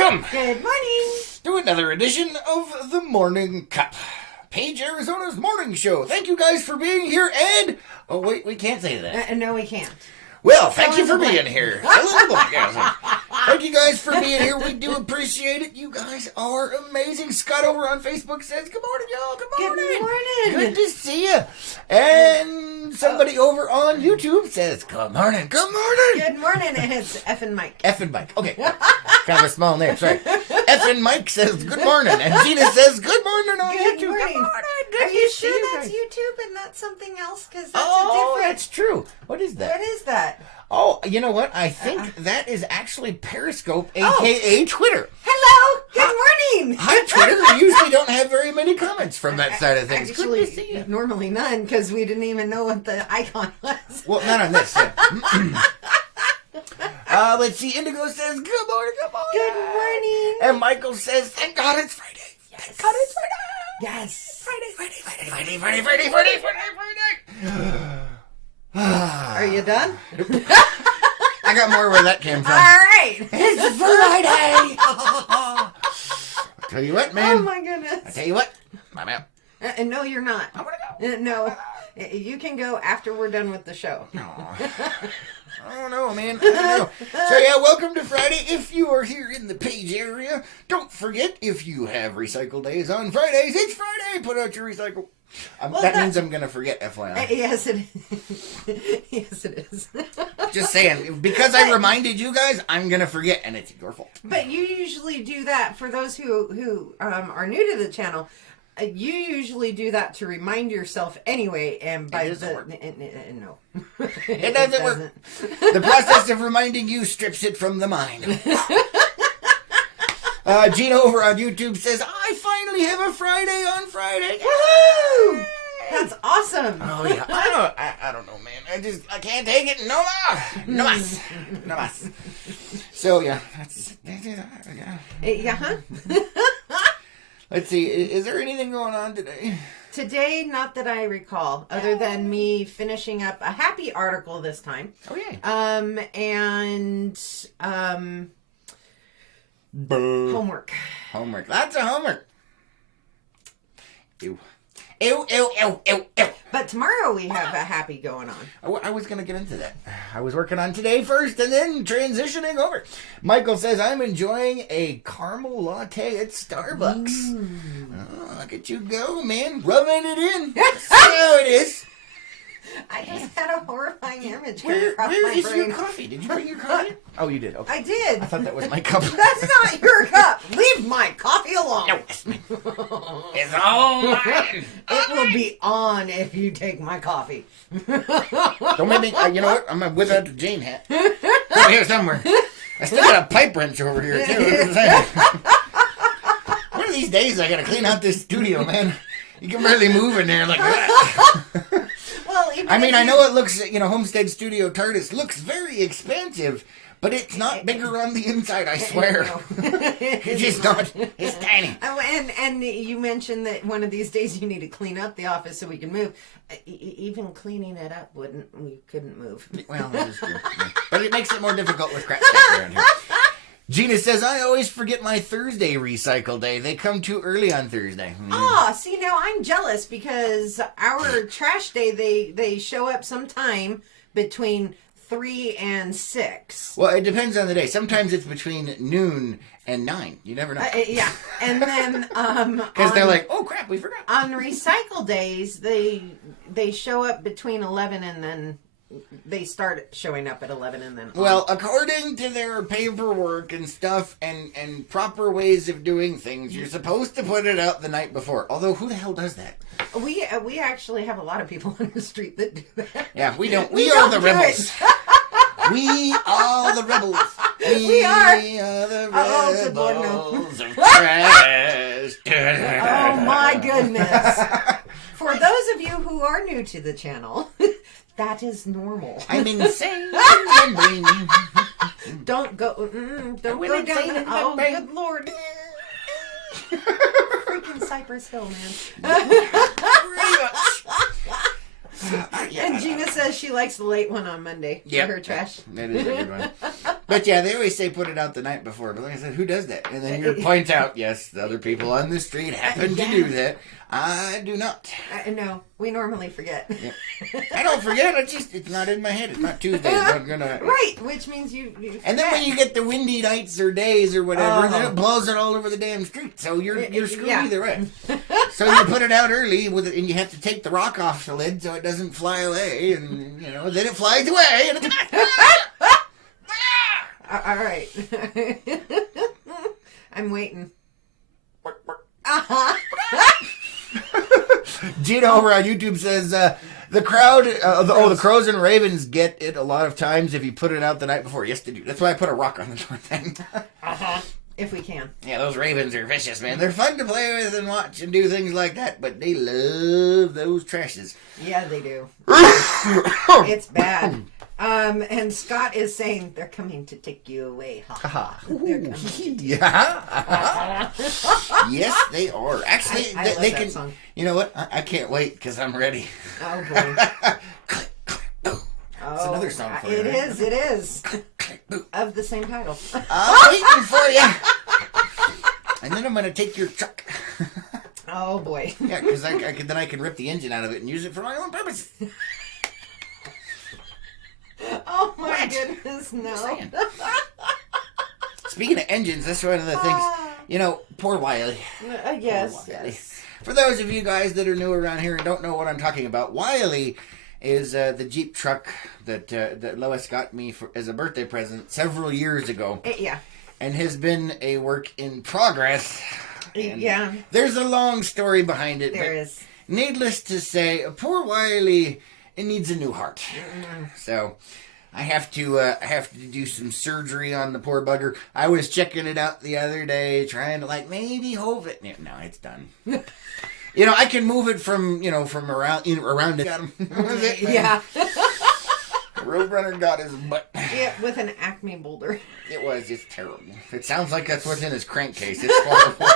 Welcome Good morning. to another edition of the Morning Cup, Page, Arizona's morning show. Thank you guys for being here, and... Oh, wait, we can't say that. No, we can't. Well, thank you for being here. Thank you guys for being here. We do appreciate it. You guys are amazing. Scott over on Facebook says, good morning, y'all. Good morning. Good morning. Good to see you. And somebody over on YouTube says, good morning. Good morning. Good morning, and it's Effin' Mike. Effin' Mike. Okay. Kind of a small name, sorry. Effin' Mike says, good morning. And Gina says, good morning on Good YouTube. morning. Good morning. Good Are to you see sure that's guys. YouTube and not something else? Because that's Oh, a different... that's true. What is that? What is that? Oh, you know what? I think that is actually Periscope, a.k.a. Twitter. Hello. Good morning. Hi, Twitter. We usually don't have very many comments from that side of things. Actually, Good to see you. normally none, because we didn't even know what the icon was. Well, not on this. Yeah. Let's see. Indigo says, good morning, good morning. Good morning. And Michael says, thank God it's Friday. Yes. Thank God it's Friday. Yes. Friday. Are you done? I got more where that came from. All right. It's Friday. I'll tell you what, man. Oh, my goodness. I tell you what. I'm out. No, you're not. I'm gonna go. No. You can go after we're done with the show. I don't know, man. I don't know. So, yeah, welcome to Friday. If you are here in the Page area, don't forget, if you have recycle days on Fridays, it's Friday. Put out your recycle. That means I'm going to forget, FYI. Yes, it is. Yes, it is. Just saying. Because I reminded you guys, I'm going to forget, and it's your fault. But you usually do that, for those who are new to the channel, you usually do that to remind yourself anyway, and by It doesn't work. No. It doesn't work. The process of reminding you strips it from the mind. Gina over on YouTube says, I finally have a Friday on Friday. Woohoo! That's awesome. Oh, yeah. I don't know, man. I can't take it no more. No mas. No mas. So, yeah. Yeah. Let's see. Is there anything going on today? Today, not that I recall, other than me finishing up a happy article this time. Oh, yeah. And homework. Homework. Lots of homework. Ew. Ew, ew, ew, ew, ew. But tomorrow we have a happy going on. I was going to get into that. I was working on today first and then transitioning over. Michael says, I'm enjoying a caramel latte at Starbucks. Oh, look at you go, man. Rubbing it in. See how it is. I just had a horrifying image. Where my is brain. your coffee? Did you bring your coffee? Oh, you did. Okay. I did. I thought that was my cup. That's not your cup. Leave my coffee alone. No, it's all mine. It will be on if you take my coffee. Don't make me. You know what? I'm going to whip out the Jane hat. Over here somewhere. I still got a pipe wrench over here, too. One of these days, I got to clean out this studio, man. You can barely move in there like that. Well, I mean, I know it looks, Homestead Studio TARDIS looks very expansive, but it's not bigger on the inside, I swear. It's just not. It's tiny. Oh, and you mentioned that one of these days you need to clean up the office so we can move. Even cleaning it up we couldn't move. Well, that is true. But it makes it more difficult with crap stuff around here. Gina says, I always forget my Thursday recycle day. They come too early on Thursday. See, now I'm jealous because our trash day, they show up sometime between 3 and 6. Well, it depends on the day. Sometimes it's between noon and 9. You never know. Yeah. And then... Because they're like, oh, crap, we forgot. On recycle days, they show up between 11 and then... They start showing up at 11 and then on. Well, according to their paperwork and stuff and proper ways of doing things, you're supposed to put it out the night before. Although, who the hell does that? We actually have a lot of people on the street that do that. Yeah, we don't. We are the rebels. We are the rebels. We are the Oh, good Lord, rebels of trash. Oh, my goodness. For those of you who are new to the channel... That is normal. I'm insane and brain. Don't go. Don't go down. Oh, good Lord! Freaking Cypress Hill, man. And Gina says she likes the late one on Monday for her trash. That is a good one. But yeah, they always say put it out the night before. But like I said, who does that? And then you point out, yes, the other people on the street happen to do that. I do not. No, we normally forget. Yep. I don't forget. It's not in my head. It's not Tuesday. It's not gonna. Right, which means you and then when you get the windy nights or days or whatever, then it blows it all over the damn street. So you're screwed either way. So you put it out early and you have to take the rock off the lid so it doesn't fly away, and then it flies away and it's. All right. I'm waiting. Gina over on YouTube says the crowd, the crows and ravens get it a lot of times if you put it out the night before. Yes, they do. That's why I put a rock on the door thing. If we can. Yeah, those ravens are vicious, man. They're fun to play with and watch and do things like that, but they love those trashes. Yeah, they do. It's bad. And Scott is saying they're coming to take you away. They're coming to take you. Yeah. Yes, they are. Actually, I love they that can. song. You know what? I can't wait because I'm ready. Oh boy. Click, click, boom. It's another song for you. It right? is. It is. Click, click, boom. Of the same title. I'm waiting for you. And then I'm gonna take your truck. Oh boy. Yeah, because then I can rip the engine out of it and use it for my own purposes. Oh my goodness, no. Speaking of engines, that's one of the things. Poor Wiley. Yes, Poor Wiley. yes. For those of you guys that are new around here and don't know what I'm talking about, Wiley is the Jeep truck that Lois got me as a birthday present several years ago. Yeah. And has been a work in progress. And yeah. There's a long story behind it. There is. Needless to say, poor Wiley, it needs a new heart. So I have to do some surgery on the poor bugger. I was checking it out the other day, trying to maybe hove it. No, it's done. I can move it from around it. Got him. Yeah. Roadrunner got his butt. Yeah, with an Acme boulder. It's terrible. It sounds like that's what's in his crankcase. It's horrible.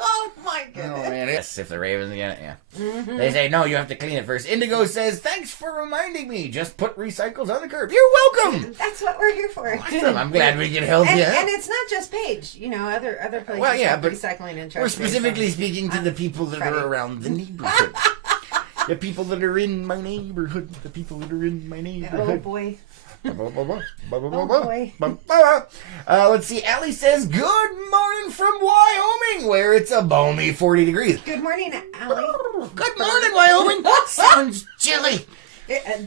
Oh my goodness. Oh man, if the Ravens get it, yeah. Mm-hmm. They say no, you have to clean it first. Indigo says, "Thanks for reminding me. Just put recycles on the curb. You're welcome." That's what we're here for. Awesome. I'm glad we can help you. And it's not just Paige. Other places. Well, yeah, have but recycling and trash. we're specifically speaking to the people that are around the neighborhood. The people that are in my neighborhood. The people that are in my neighborhood. Oh boy. Let's see. Allie says, "Good morning from Wyoming, where it's a balmy 40 degrees." Good morning, Allie. Good morning, Wyoming. Sounds chilly.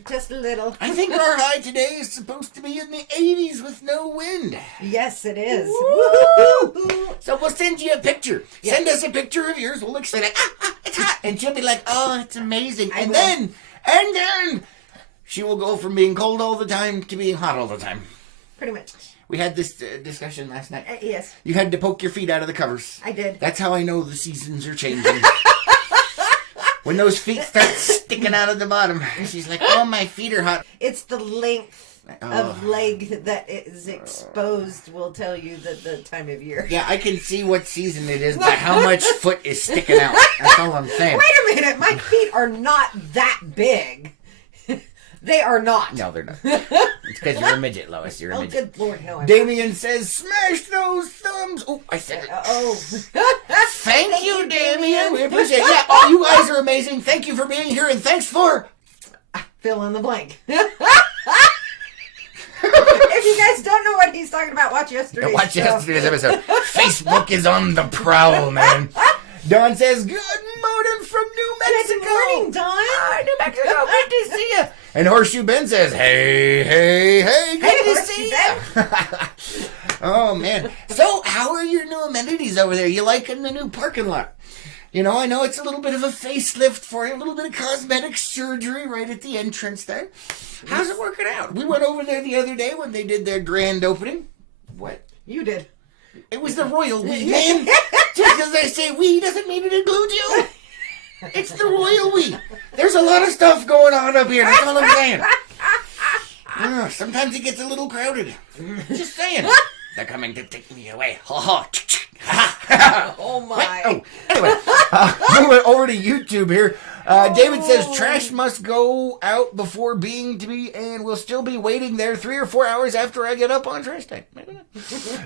Just a little. I think our high today is supposed to be in the 80s with no wind. Yes, it is. Woo-hoo. So we'll send you a picture. Yeah. Send us a picture of yours. We'll explain it. It's hot. And she'll be like, "Oh, it's amazing." And then she will go from being cold all the time to being hot all the time. Pretty much. We had this discussion last night. Yes. You had to poke your feet out of the covers. I did. That's how I know the seasons are changing. When those feet start sticking out of the bottom. She's like, "Oh, my feet are hot." It's the length of leg that is exposed will tell you the time of year. Yeah, I can see what season it is by how much foot is sticking out. That's all I'm saying. Wait a minute. My feet are not that big. They are not. No, they're not. It's because you're a midget, Lois. You're a midget. Oh, good Lord, no. Damien says, "Smash those thumbs." Oh, I said it. Thank you, Damien. We appreciate it. Yeah, oh, you guys are amazing. Thank you for being here, and thanks for... Fill in the blank. If you guys don't know what he's talking about, watch yesterday's episode. Facebook is on the prowl, man. Don says, "Good morning from New Mexico." Good morning, Don. Hi, New Mexico. Good to see you. And Horseshoe Ben says, "Hey, hey, hey, good to see you." Oh, man. So, how are your new amenities over there? You liking the new parking lot? I know it's a little bit of a facelift for you, a little bit of cosmetic surgery right at the entrance there. How's it working out? We went over there the other day when they did their grand opening. What? You did. It was the royal we, man. Just because I say we doesn't mean it includes you. It's the royal we. There's a lot of stuff going on up here. That's all I'm saying. Sometimes it gets a little crowded. Just saying. They're coming to take me away. Ha ha. Oh my. Anyway, moving over to YouTube here. David says trash must go out before being to be and will still be waiting there 3 or 4 hours after I get up on trash day.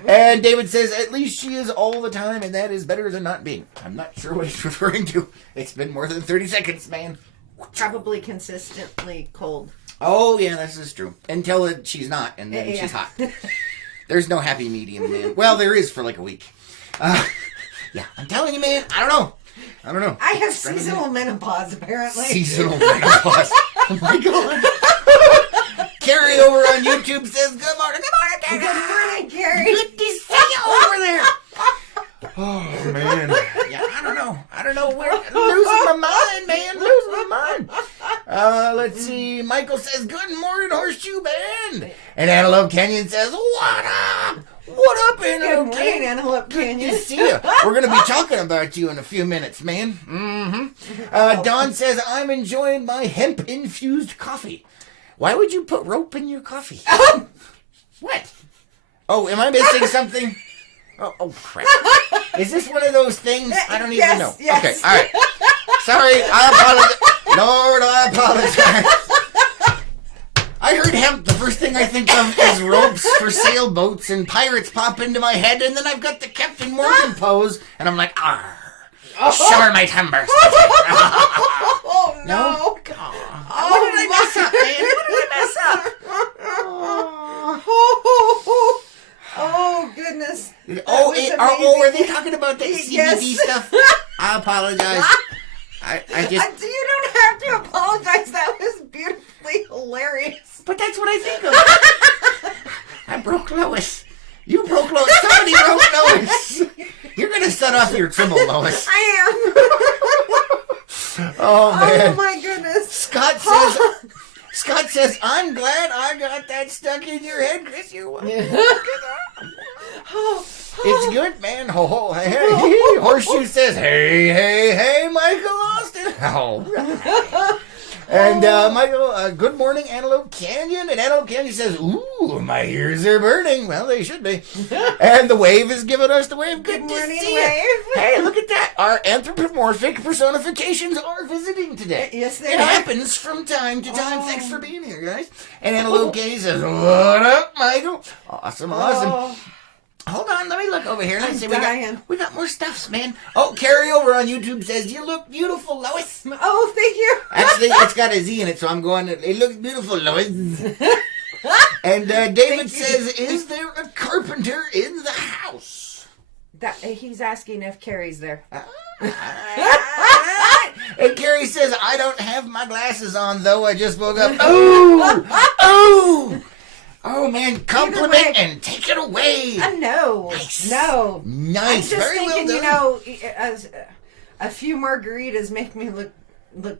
And David says at least she is all the time, and that is better than not being. I'm not sure what he's referring to. It's been more than 30 seconds, man. Probably consistently cold. Oh, yeah, this is true. Until she's not, and then she's hot. There's no happy medium, man. Well, there is for like a week. Yeah, I'm telling you, man, I don't know. I have seasonal menopause, apparently. Seasonal menopause. Oh, my God. Carrie over on YouTube says, good morning, Carrie. Good morning, Carrie. Good to see you over there. Oh, man. Yeah, I don't know. We're losing my mind, man. Losing my mind. Let's see. Michael says, good morning, Horseshoe Band. And Antelope Canyon says, what up? What up, Antelope Canyon? Good morning, Antelope Canyon. Good to see you. We're going to be talking about you in a few minutes, man. Mm-hmm. Don says, I'm enjoying my hemp-infused coffee. Why would you put rope in your coffee? What? Oh, am I missing something? Oh, crap. Is this one of those things? I don't even know. Yes. Okay, all right. Sorry, I apologize. Lord, I apologize. I heard hemp. The first thing I think of is ropes for sailboats, and pirates pop into my head, and then I've got the Captain Morgan pose, and I'm like, arr, shiver my timbers. Oh, no. What did I mess up, man? What did I mess up? Oh, goodness. Are they talking about that CBD stuff? I apologize. I just... You don't have to apologize. That was beautifully hilarious. But that's what I think of. I broke Lois. You broke Lois. Somebody broke Lois. You're going to set off your tribble, Lois. I am. Oh, man. Oh, my goodness. Scott says, I'm glad I got that stuck in your head, Chris. It's good, man. Ho, ho, hey, hey. Horseshoe says, hey, Michael Austin. All right. And Michael, good morning, Antelope Canyon. And Antelope Canyon says, ooh, my ears are burning. Well, they should be. And the wave is giving us the wave. Good morning, to see Wave. you. Hey, look at that. Our anthropomorphic personifications are visiting today. Yes, they It are. happens from time to time. Thanks for being here, guys. And Antelope Canyon says, what up, Michael? Awesome. Hold on, let me look over here. Let's see. We got more stuffs, man. Oh, Carrie over on YouTube says, you look beautiful, Lois. Oh, thank you. Actually, it's got a Z in it, so I'm going, it looks beautiful, Lois. And David says, is there a carpenter in the house? He's asking if Carrie's there. And Carrie says, I don't have my glasses on, though. I just woke up. Oh! Oh, man, compliment and take it away. No. Nice. No. Nice. I'm just Very thinking, well done. a few margaritas make me look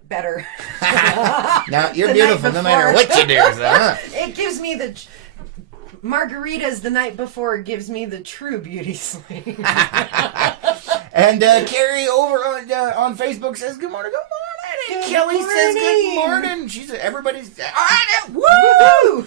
better. Now, you're The beautiful night no matter before. what you do, so, huh? It gives me the... Margaritas the night before gives me the true beauty sleep. And Carrie over on Facebook says, good morning, good morning. And Good Kelly says, good morning. morning. She's everybody's, all right, woo! Woo!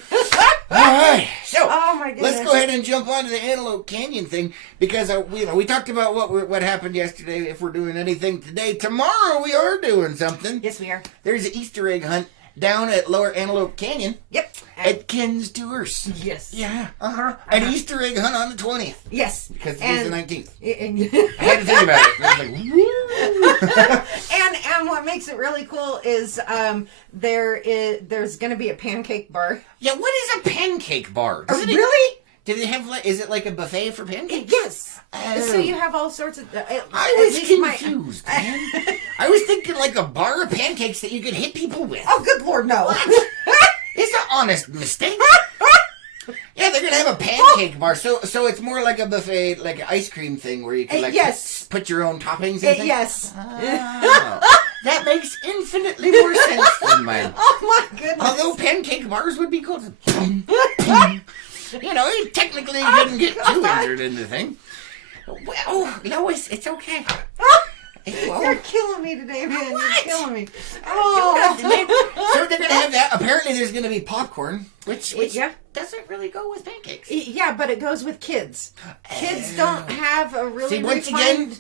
All right, so Oh, my goodness. let's go ahead and jump onto the Antelope Canyon thing because we talked about what happened yesterday. If we're doing anything today, tomorrow we are doing something. Yes, we are. There's an Easter egg hunt down at Lower Antelope Canyon. Yep. At Ken's Tours. Yes. Yeah. An Easter egg hunt on the 20th. Yes. Because today's the 19th. And, I had to think about it. I was like, and what makes it really cool is there's going to be a pancake bar. yeah, what is a pancake bar? Really? Do they have is it like a buffet for pancakes? Yes. Oh. So you have all sorts of... I was confused, man. I was thinking like a bar of pancakes that you could hit people with. Oh, good Lord, no. It's an honest mistake. Yeah, they're gonna have a pancake bar, so it's more like a buffet, like an ice cream thing where you can like yes. put your own toppings and things. Yes. Oh, that makes infinitely more sense than mine. Oh my goodness. Although pancake bars would be cool. You know, you technically didn't get too injured in the thing. Well, Lois, it's okay. You're killing me today, man. What? You're killing me. Oh. So they're going to have that. Apparently there's going to be popcorn, which doesn't really go with pancakes. Yeah, but it goes with kids. Kids don't have a really See, once again,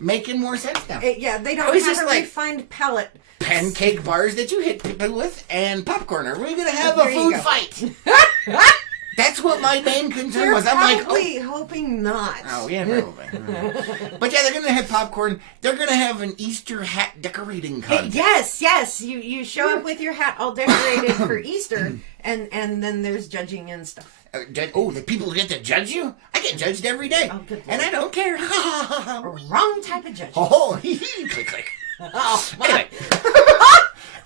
making more sense now. Yeah, they don't was have just a like- refined palate. Pancake bars that you hit people with, and popcorn. Are we gonna have a There you food go. fight? That's what my main concern They're was. I'm like, probably hoping not. oh yeah, probably. But yeah, they're gonna have popcorn. They're gonna have an Easter hat decorating contest. Yes. You show up with your hat all decorated for Easter, and then there's judging and stuff. The people get to judge you? I get judged every day. Oh, good and Lord. I don't care. Wrong type of judging. Oh, click, click. Oh, Anyway.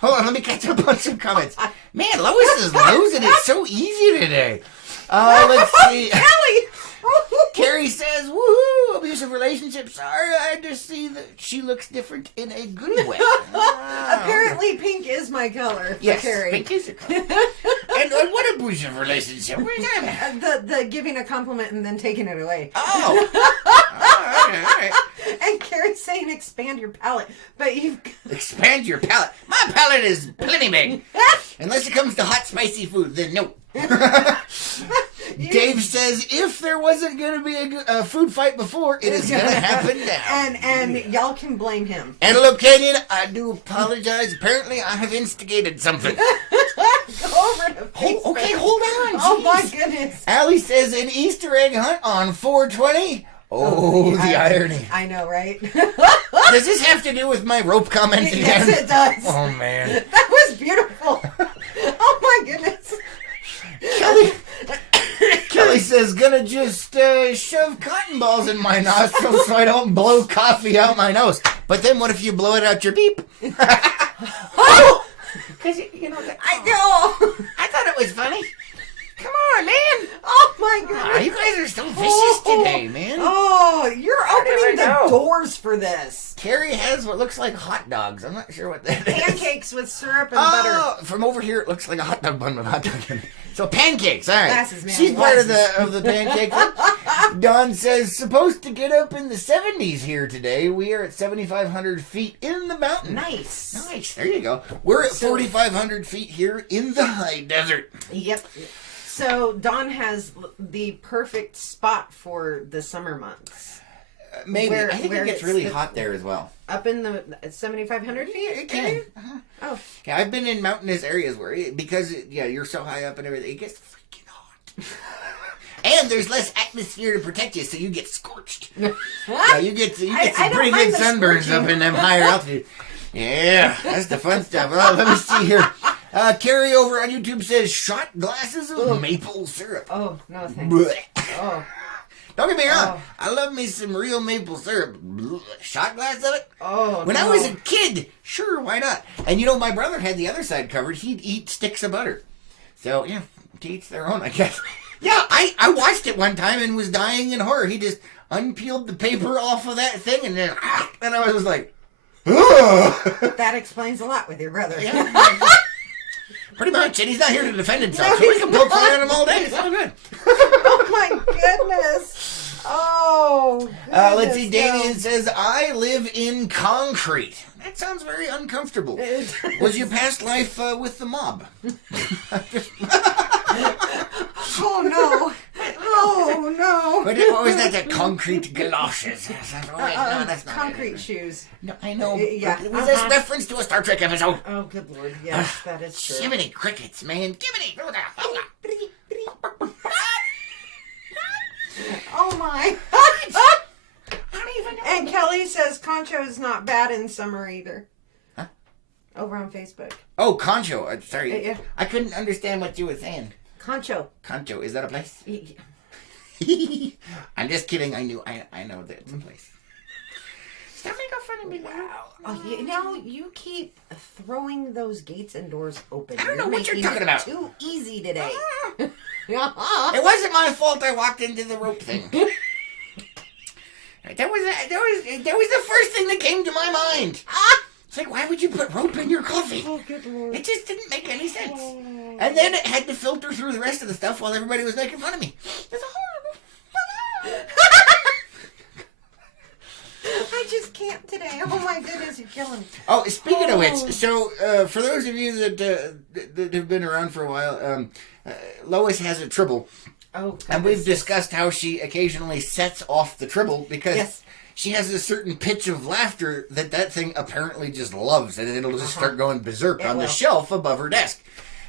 Hold on, let me catch up on some comments. Man, Lois is losing it so easy today. Let's see. Kelly! Carrie says, woohoo, abusive relationships are. I just see that she looks different in a good way. Apparently pink is my color for Yes, Carrie. pink is a color. And what abusive relationship? What are you talking about? The giving a compliment and then taking it away. Oh. All right. And Carrie's saying expand your palate, but you've... Expand your palate. My palate is plenty big. Unless it comes to hot, spicy food, then no. Dave says, if there wasn't going to be a food fight before, it is going to happen now. And y'all can blame him. Antelope Canyon, I do apologize. Apparently, I have instigated something. Go over to Facebook. Okay, hold on. Oh my Jeez. goodness. Allie says, an Easter egg hunt on 420. Oh, the irony. I know, right? Does this have to do with my rope comment again? Yes, it does. Oh, man. That was beautiful. Oh my goodness. Kelly says, gonna just shove cotton balls in my nostrils so I don't blow coffee out my nose. But then what if you blow it out your beep? Oh! Because, I know. I thought it was funny. Come on, man. Oh my goodness. You guys are so vicious today, man. Oh, you're opening never know. the doors for this. Carrie has what looks like hot dogs. I'm not sure what that is. Pancakes with syrup and butter. Oh, from over here it looks like a hot dog bun with hot dog in it. So pancakes, all right. Glasses, man, She's part of glasses. the pancake thing. Don says, supposed to get up in the 70s here today. We are at 7,500 feet in the mountain. Nice. Nice. There you go. We're at 4,500 feet here in the high desert. Yep. So Dawn has the perfect spot for the summer months. Maybe. Where- I think where it gets it's really the- hot there as well. Up in the 7,500 feet? It can. Uh-huh. Oh. Yeah, I've been in mountainous areas where, you're so high up and everything, it gets freaking hot. And there's less atmosphere to protect you, so you get scorched. You get some I don't pretty mind good the sunburns scorching. up in them higher altitudes. Yeah, that's the fun stuff. Well, let me see here. Carrie over on YouTube says, shot glasses of maple syrup. Oh, no thanks. Blech. Oh. Don't get me wrong. Oh. I love me some real maple syrup. Blech. Shot glass of it? Oh, When no. I was a kid, sure, why not? And my brother had the other side covered. He'd eat sticks of butter. So, yeah, to each their own, I guess. Yeah, I watched it one time and was dying in horror. He just unpeeled the paper off of that thing and then, and I was just like, ugh. That explains a lot with your brother. Yeah. Pretty much, and he's not here to defend himself, No, so we he's can poke fun not. at him all day. It's all good. Oh my goodness. Oh. Let's see, goodness, Damien says, I live in concrete. That sounds very uncomfortable. Was your past life with the mob? Oh no. Oh no. What was that? The concrete galoshes. No, that's not Concrete it. shoes. No, I know. Yeah, But was this reference to a Star Trek episode? Oh, good Lord. Yes, that is true. Jiminy crickets, man. Jiminy. Oh my. I don't even know. And Kelly says Concho is not bad in summer either. Huh? Over on Facebook. Oh, Concho. Sorry. Yeah. I couldn't understand what you were saying. Concho. Concho. Is that a place? I'm just kidding. I know that it's a place. Stop making fun of me. Wow. Oh, you keep throwing those gates and doors open. I don't know what you're making talking it about. Too easy today. It wasn't my fault I walked into the rope thing. That was the first thing that came to my mind. It's like, why would you put rope in your coffee? Oh, good Lord. It just didn't make any sense. And then it had to filter through the rest of the stuff while everybody was making fun of me. It's horrible. I just can't today. Oh my goodness, you're killing me. Oh, speaking of which, so for those of you that have been around for a while, Lois has a trouble Oh, goodness. And we've discussed how she occasionally sets off the Tribble because she has a certain pitch of laughter that thing apparently just loves, and it'll just start going berserk on the shelf above her desk.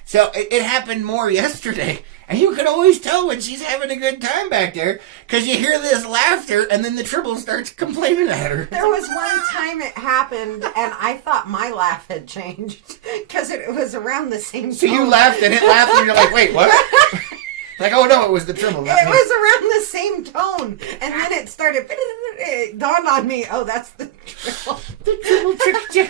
So it happened more yesterday, and you can always tell when she's having a good time back there because you hear this laughter, and then the Tribble starts complaining at her. There was one time it happened, and I thought my laugh had changed because it was around the same time. So you laughed, and it laughed, and you're like, wait, what? Like, oh no, it was the Tribble. It was around the same tone, and then it started. It dawned on me, oh, that's the Tribble. The Tribble tricked you.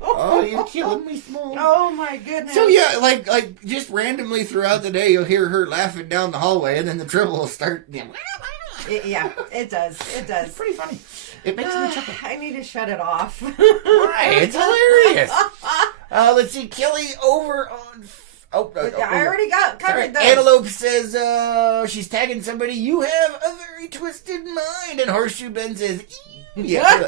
Oh, you're killing me, Small. Oh my goodness. So yeah, like just randomly throughout the day, you'll hear her laughing down the hallway, and then the Tribble will start. Yeah, it does. It does. It's pretty funny. It makes me chuckle. I need to shut it off. Right, it's hilarious. Let's see, Kelly over on. I already got covered those. Antelope says she's tagging somebody. You have a very twisted mind, and Horseshoe Ben says, yeah.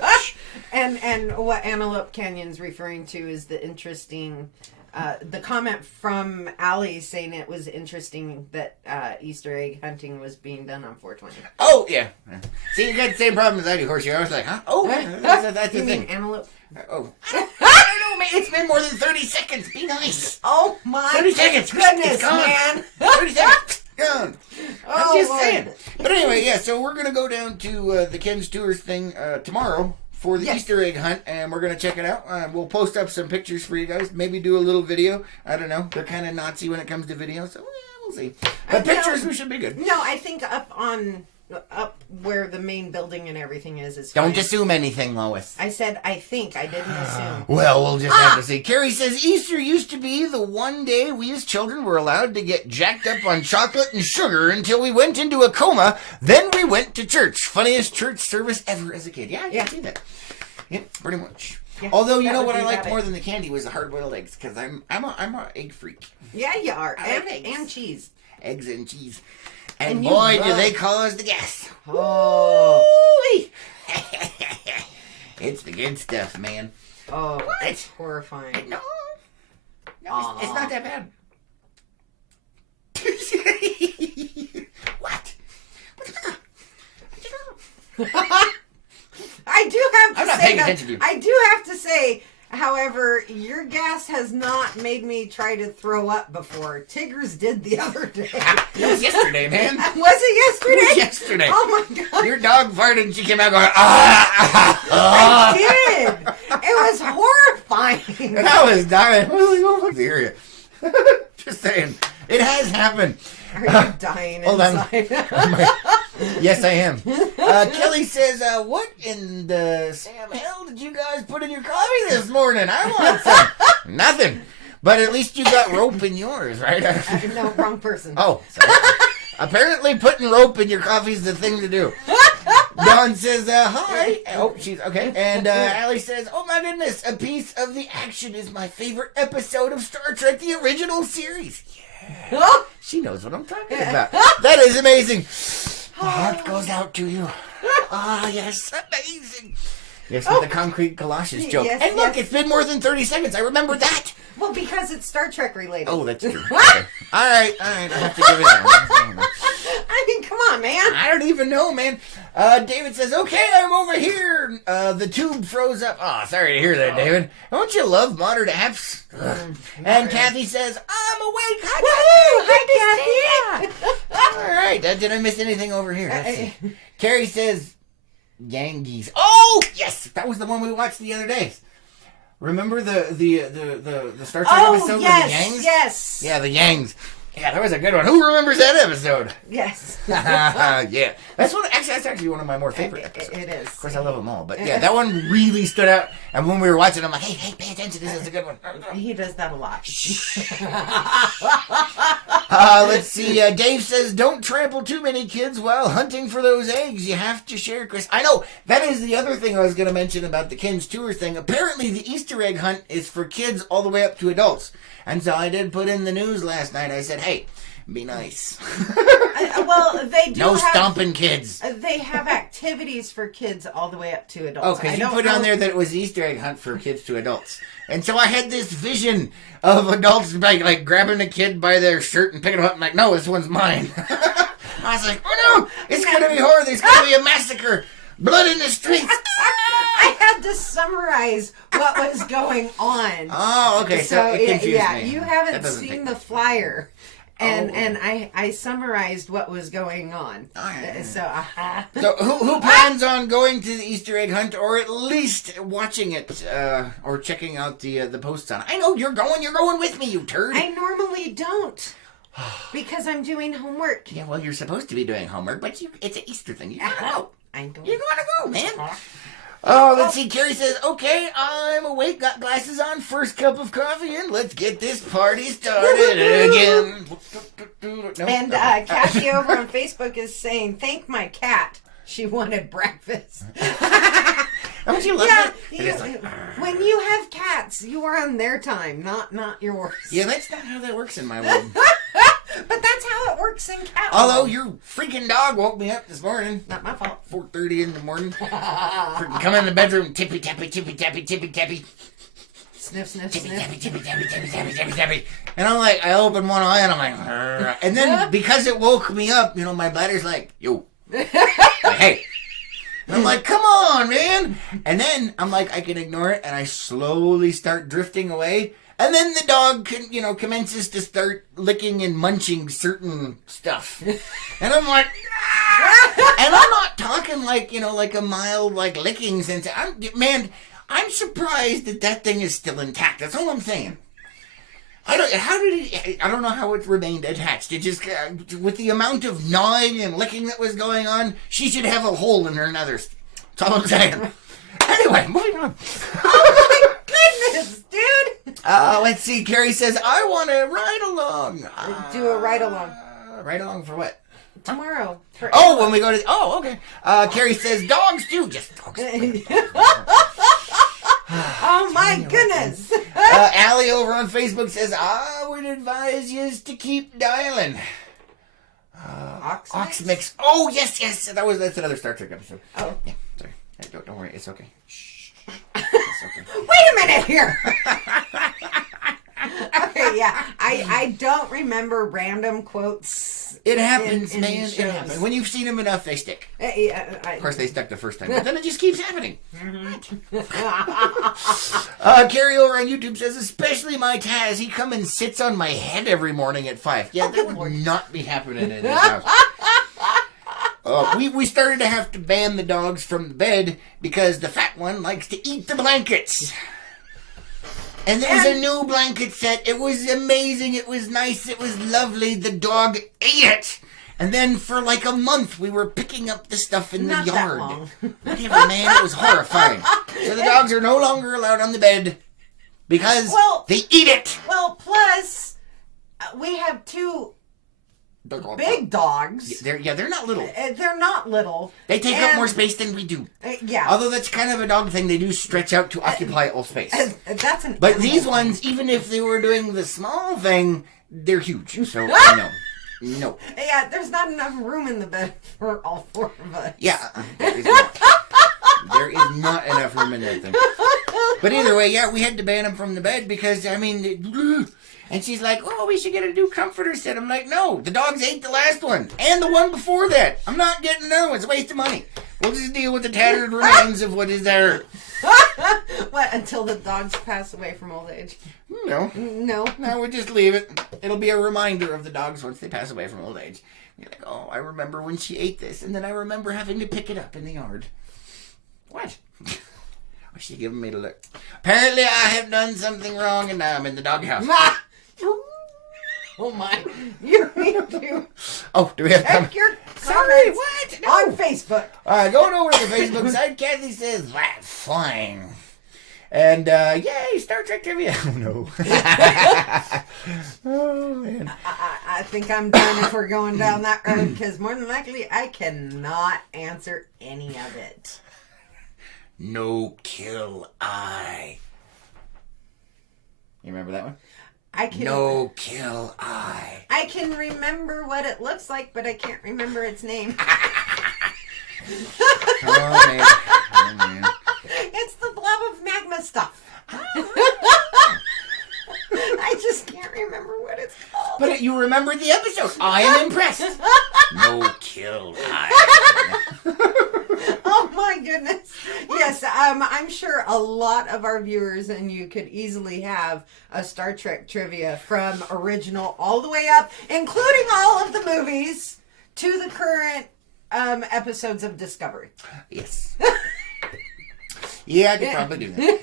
And what Antelope Canyon's referring to is the interesting, the comment from Allie saying it was interesting that Easter egg hunting was being done on 420. Oh yeah. See, you got the same problem as I do, Horseshoe. I was like, huh? Oh, that's the thing. Antelope? Oh. I don't know, man. It's been more than 30 seconds. Be nice. Oh, my 30 seconds. goodness, It's gone. man. 30 seconds. Gone. I'm just Lord. saying. But anyway, yeah, so we're going to go down to the Ken's Tours thing tomorrow for the Easter egg hunt, and we're going to check it out. We'll post up some pictures for you guys. Maybe do a little video. I don't know. They're kind of Nazi when it comes to video, so we'll see. But pictures, we should be good. No, I think up where the main building and everything is Don't fine. assume anything, Lois. I said I think. I didn't assume. Well, we'll just have to see. Carrie says Easter used to be the one day we as children were allowed to get jacked up on chocolate and sugar until we went into a coma. Then we went to church. Funniest church service ever as a kid. Yeah, I can see that. Yep, pretty much. Yeah, although you know what I would be liked about more it. than the candy was the hard-boiled eggs because I'm a egg freak. Yeah, you are. I like And cheese. Eggs and cheese. And And you boy, do love- they cause the gas. Oh. Woo-wee. It's the good stuff, man. Oh, What? it's horrifying. No, it's not that bad. What? I do have to I'm not say paying that- attention to you. I do have to say, however, your gas has not made me try to throw up before. Tigger's did the other day. It was yesterday, man. Was it yesterday? It was yesterday. Oh my god. Your dog farted and she came out going, ah. I did. It was horrifying. And I was dying. I was like, oh, serious. Just saying. It has happened. Are you dying Hold on. inside? Yes, I am. Kelly says, what in the Sam hell did you guys put in your coffee this morning? I want some. Nothing. But at least you got rope in yours, right? No, wrong person. Oh, sorry. Apparently putting rope in your coffee is the thing to do. Dawn says, hi. Oh, she's okay. And Allie says, oh my goodness, a piece of the action is my favorite episode of Star Trek, the original series. Yeah. She knows what I'm talking about. That is amazing. My heart goes out to you. Ah, yes, amazing. Yes, with the concrete galoshes joke. Yes, and look, yes. it's been more than 30 seconds. I remember that. Well, because it's Star Trek related. Oh, that's true. Okay. All right. I have to give it that. I mean, come on, man. I don't even know, man. David says, okay, I'm over here. The tube froze up. Oh, sorry to hear that, David. Don't you love modern apps? And Kathy says, I'm awake. Hi, Kathy. All right. Did I miss anything over here? Let's see. Carrie says, Yankees. Oh, yes. That was the one we watched the other day. Remember the Star Trek episode with the Yangs? Yes. Yeah, the Yangs. Yeah, that was a good one. Who remembers that episode? Yes. Yeah. That's actually one of my more favorite episodes. It is. Of course, I love them all. But yeah, that one really stood out. And when we were watching, I'm like, hey, pay attention. This is a good one. He does that a lot. Let's see. Dave says, don't trample too many kids while hunting for those eggs. You have to share, Chris. I know. That is the other thing I was going to mention about the Ken's Tour thing. Apparently, the Easter egg hunt is for kids all the way up to adults. And so I did put in the news last night. I said, hey, Be nice. Well, they do No have, stomping kids. They have activities for kids all the way up to adults. Oh, because you put on there that it was Easter egg hunt for kids to adults. And so I had this vision of adults like grabbing a kid by their shirt and picking him up and like, no, this one's mine. I was like, oh no, it's going to be horror. There's going to be a massacre. Blood in the streets. I had to summarize what was going on. Oh, okay. So it confused me. You haven't seen the flyer. And I summarized what was going on. Right. So who plans on going to the Easter egg hunt, or at least watching it, or checking out the posts on it? I know you're going with me, you turd. I normally don't, because I'm doing homework. Yeah, well, you're supposed to be doing homework, but it's an Easter thing. You gotta go. I don't. You gotta go, man. Oh, let's see. Carrie says, okay, I'm awake, got glasses on, first cup of coffee, and let's get this party started again. No? And Kathy over on Facebook is saying, thank my cat. She wanted breakfast. Don't you love that? When you have cats, you are on their time, not yours. Yeah, that's not how that works in my world. But that's how it works in cat Although world. your freaking dog woke me up this morning. Not my fault. 4:30 in the morning. Freaking come in the bedroom, tippy tappy, tippy tappy, tippy tappy. Sniff, sniff, Tippy sniff. tappy, tippy tappy, tippy tappy, tippy tappy. And I'm like, I open one eye and I'm like, "Arr." And then because it woke me up, my bladder's like, yo, like, hey. And I'm like, come on, man. And then I'm like, I can ignore it, and I slowly start drifting away. And then the dog, commences to start licking and munching certain stuff. And I'm like, ah! And I'm not talking like, like a mild, like licking sensation. I'm surprised that thing is still intact. That's all I'm saying. I don't know how it remained attached. It just, with the amount of gnawing and licking that was going on, she should have a hole in her nethers. That's all I'm saying. Anyway, moving on. Oh my goodness, dude! Let's see. Carrie says, I want to ride along. Do a ride along. Ride along for what? Tomorrow. When we go to... Oh, okay. Carrie says, dogs too. Just dogs. Oh my goodness. Allie over on Facebook says, I would advise you to keep dialing. Ox mix. Oh, yes. That's another Star Trek episode. Oh. Yeah, sorry. Don't worry. It's okay. Shh. It's okay. Wait a minute here. Okay, yeah. I don't remember random quotes. It happens, in man. shows. It happens. When you've seen them enough, they stick. Of course, they stuck the first time, but then it just keeps happening. Carrie over on YouTube says, especially my Taz, he come and sits on my head every morning at 5. Yeah, that would not be happening in this house. We started to have to ban the dogs from the bed because the fat one likes to eat the blankets. And there was a new blanket set. It was amazing. It was nice. It was lovely. The dog ate it. And then for like a month, we were picking up the stuff in the yard. That long. Whatever, man. It was horrifying. So the dogs are no longer allowed on the bed because they eat it. Well, plus, we have 2 big dogs. They're not little. They're not little. They take up more space than we do. Yeah. Although that's kind of a dog thing. They do stretch out to occupy all space. That's an But animal these thing. ones, even if they were doing the small thing, they're huge. So, no. Yeah, there's not enough room in the bed for all 4 of us. Yeah, there is not. There is not enough room in that thing. But either way, yeah, we had to ban them from the bed because, and she's like, oh, we should get a new comforter set. I'm like, no, the dogs ate the last one. And the one before that. I'm not getting another one. It's a waste of money. We'll just deal with the tattered remains of what is there. What, until the dogs pass away from old age? No. No. No, we'll just leave it. It'll be a reminder of the dogs once they pass away from old age. You're like, oh, I remember when she ate this, and then I remember having to pick it up in the yard. What? What's she giving me to look? Apparently I have done something wrong, and now I'm in the doghouse. Oh my. You need to Oh, do we have time? check your Sorry, comments what? No. on Facebook. Going over to the Facebook side, Kathy says, that's flying. And, yay, Star Trek trivia. Oh, no. Oh, man. I think I'm done if we're going down that road, because more than likely I cannot answer any of it. No kill I. You remember that one? I can No kill eye. I can remember what it looks like, but I can't remember its name. Oh, man. Oh, man. It's the blob of magma stuff. I just can't remember what it's called. But you remembered the episode. I am impressed. No kill eye. Oh my goodness. Yes, I'm sure a lot of our viewers and you could easily have a Star Trek trivia from original all the way up, including all of the movies, to the current episodes of Discovery. Yes. Yeah, I could probably do that.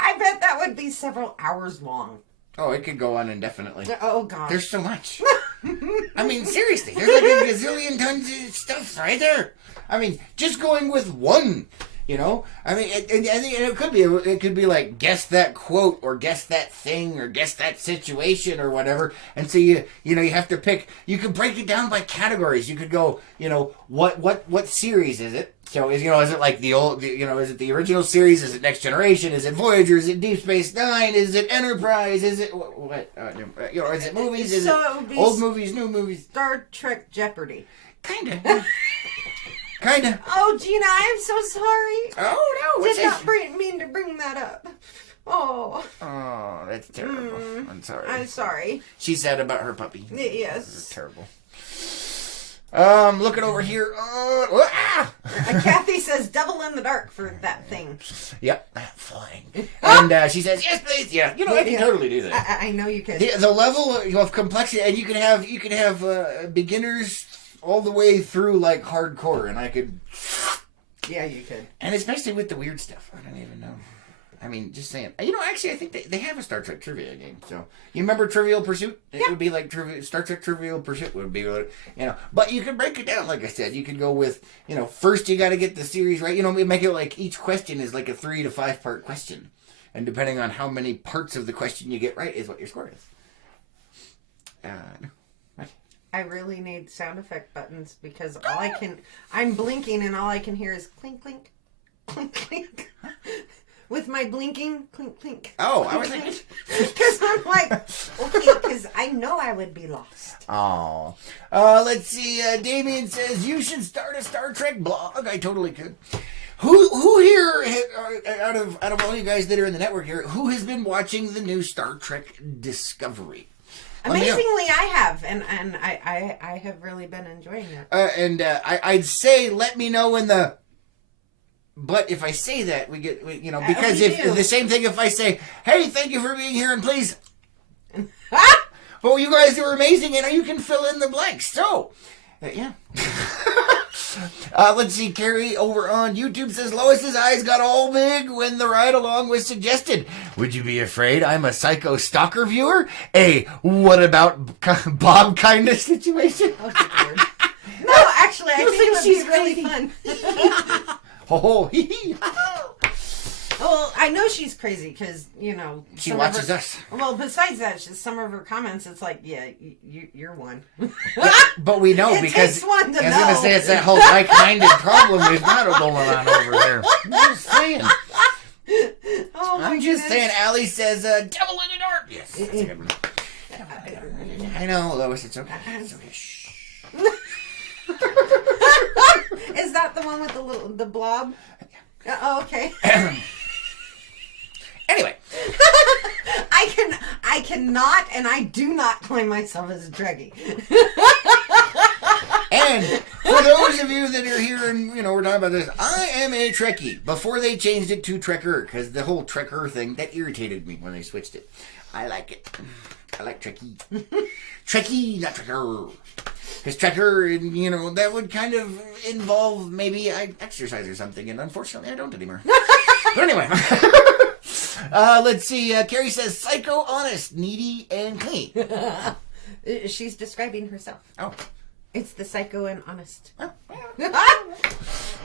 I bet that would be several hours long. Oh, it could go on indefinitely. Oh, God. There's so much. I mean, seriously, there's like a gazillion tons of stuff right there. I mean, just going with one, you know? I mean, and it could be like, guess that quote, or guess that thing, or guess that situation, or whatever. And so you have to pick, you could break it down by categories. You could go, what series is it? So is it like is it the original series? Is it Next Generation? Is it Voyager? Is it Deep Space Nine? Is it Enterprise? Is it what? Is it movies? Is so it would be old movies, new movies? Star Trek Jeopardy. Kinda. Oh, Gina, I'm so sorry. Oh no! Did not mean to bring that up. Oh. Oh, that's terrible. I'm sorry. I'm sorry. She's sad about her puppy. Yes. This is terrible. Looking over here. Kathy says double in the dark for that thing. Yep, fine. And she says, yes, please. Yeah, I can totally do that. I know you can. The level of complexity, and you can have beginners all the way through like hardcore, and I could. Yeah, you could. And especially with the weird stuff. I don't even know. I mean, just saying. Actually, I think they have a Star Trek trivia game. So, you remember Trivial Pursuit? It would be like Star Trek Trivial Pursuit would be, But you could break it down, like I said. You could go with, first you got to get the series right. Make it like each question is like a 3 to 5 part question. And depending on how many parts of the question you get right is what your score is. I really need sound effect buttons because I'm blinking and all I can hear is clink, clink, clink, clink. With my blinking, clink, clink. Oh, I was thinking. Because I'm like, okay, because I know I would be lost. Oh. Let's see. Damien says, you should start a Star Trek blog. I totally could. Who here, out of all you guys that are in the network here, who has been watching the new Star Trek Discovery? Amazingly, I have, and I have really been enjoying it. I'd say, let me know in the... But if I say that, we get, because if the same thing if I say, hey, thank you for being here and please. Well, you guys are amazing and you can fill in the blanks. So, yeah. Let's see. Carrie over on YouTube says, Lois's eyes got all big when the ride along was suggested. Would you be afraid I'm a psycho stalker viewer? What about Bob kind of situation? Oh, Lord. No, actually, I think it would be really fun. Oh, well, I know she's crazy because, she watches us. Well, besides that, some of her comments, it's like, yeah, you're one. Yeah, but we know it because takes one to I was know. going to say it's that whole like-minded problem we've got going on over there. I'm just saying. Oh, I'm just saying. Allie says, devil in the dark. Yes. That's a good one. I know, Lois. It's okay. It's okay. Shh. Is that the one with the blob? Oh, okay. Anyway, I cannot, and I do not claim myself as a Trekkie. And for those of you that are here and we're talking about this, I am a Trekkie. Before they changed it to Trekker, because the whole Trekker thing that irritated me when they switched it. I like it. I like Trekkie. Trekkie, not Trekker. Because Trekker, that would kind of involve maybe I exercise or something, and unfortunately I don't anymore. But anyway. Let's see. Carrie says, psycho, honest, needy, and clean. She's describing herself. Oh. It's the psycho and honest. Oh.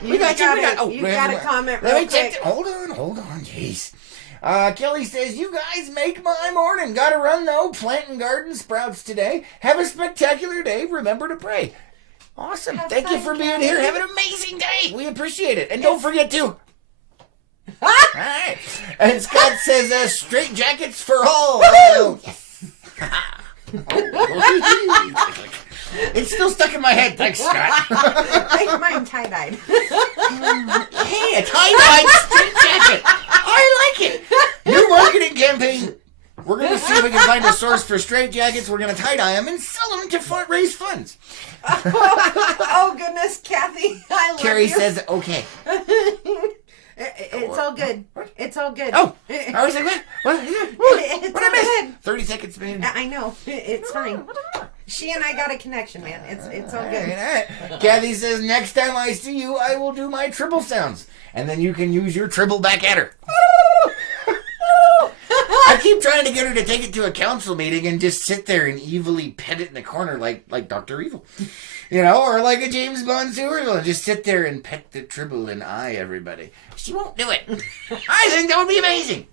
You got a comment real quick. Hold on. Jeez. Kelly says, you guys make my morning. Gotta run, though. Planting garden sprouts today. Have a spectacular day. Remember to pray. Awesome. Thank you for being here. Have an amazing day. We appreciate it. And don't forget to... right. And Scott says, straight jackets for all. Oh, yes. It's still stuck in my head. Thanks, Scott. Make mine tie-dyed. Hey, a tie-dyed straight jacket. I like it. New marketing campaign. We're going to see if we can find a source for straight jackets. We're going to tie-dye them and sell them to raise funds. Oh, goodness, Kathy. I love Carrie you. says, okay. It's all good. It's all good. Oh, I was like, what? It's What all I missed? good. 30 seconds, man. I know. It's fine. She and I got a connection, man. It's all good. All right. Kathy says, next time I see you, I will do my tribble sounds. And then you can use your tribble back at her. I keep trying to get her to take it to a council meeting and just sit there and evilly pet it in the corner like Dr. Evil. You know, or like a James Bond sewer villain. Just sit there and pet the tribble and eye everybody. She won't do it. I think that would be amazing.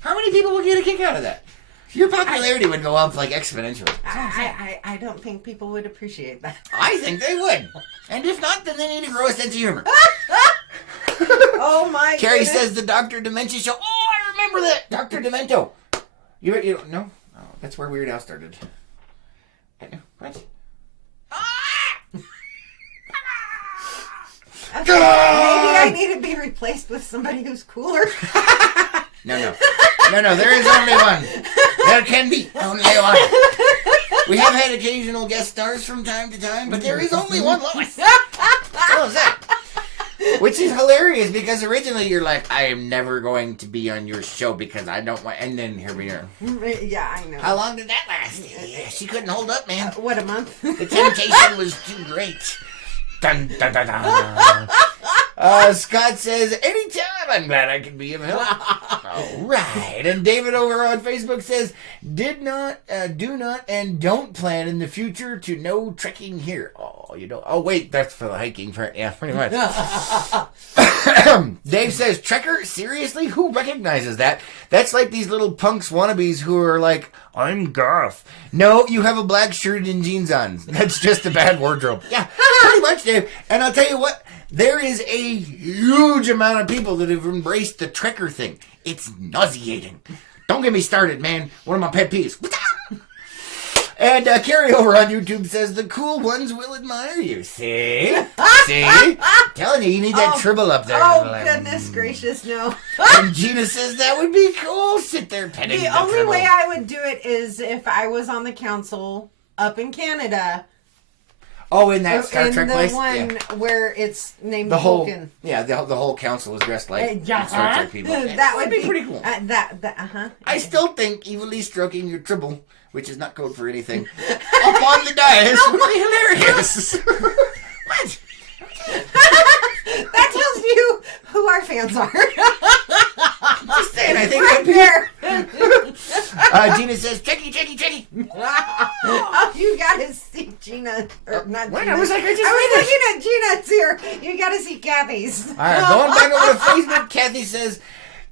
How many people would get a kick out of that? Your popularity would go up like exponentially. I don't think people would appreciate that. I think they would. And if not, then they need to grow a sense of humor. Oh my Carrie goodness. says the Dr. Dementia show. Oh, I remember that. Dr. Demento. You don't know? Oh, that's where Weird Al started. What? Okay, maybe I need to be replaced with somebody who's cooler. No. There is only one. There can be only one. We have had occasional guest stars from time to time, but there is only one Lois. How is that? Which is hilarious because originally you're like, I am never going to be on your show because I don't want. And then here we are. Yeah, I know. How long did that last? Yeah, she couldn't hold up, man. What, a month? The temptation was too great. Dun, dun, dun, dun. Scott says, anytime, I'm glad I can be of help. All right. And David over on Facebook says, do not, and don't plan in the future to no trekking here. Oh, you don't. Oh, wait, that's for the hiking part. Yeah, pretty much. Dave says, trekker? Seriously? Who recognizes that? That's like these little punks wannabes who are like, I'm Garth. No, you have a black shirt and jeans on. That's just a bad wardrobe. Yeah, pretty much, Dave. And I'll tell you what, there is a huge amount of people that have embraced the trekker thing. It's nauseating. Don't get me started, man. One of my pet peeves. And Carrie over on YouTube says, the cool ones will admire you. See? I'm telling you, you need that tribble up there. Oh, goodness gracious, no. And Gina says, that would be cool. Sit there petting The only way I would do it is if I was on the council up in Canada. Oh, in that Star Trek place? The one where it's named the whole, Vulcan. Yeah, the whole council is dressed like Yeah. Star Trek people. That would be pretty cool. I still think evilly stroking your tribble, which is not code for anything, up on the dais would be hilarious. What? That tells you who our fans are. Just saying, I think right there. Gina says, checky. Oh, you gotta see Gina. Or not What? Gina. I was like, I was looking at Gina's here. You gotta see Kathy's. All right, going back over to Facebook, Kathy says,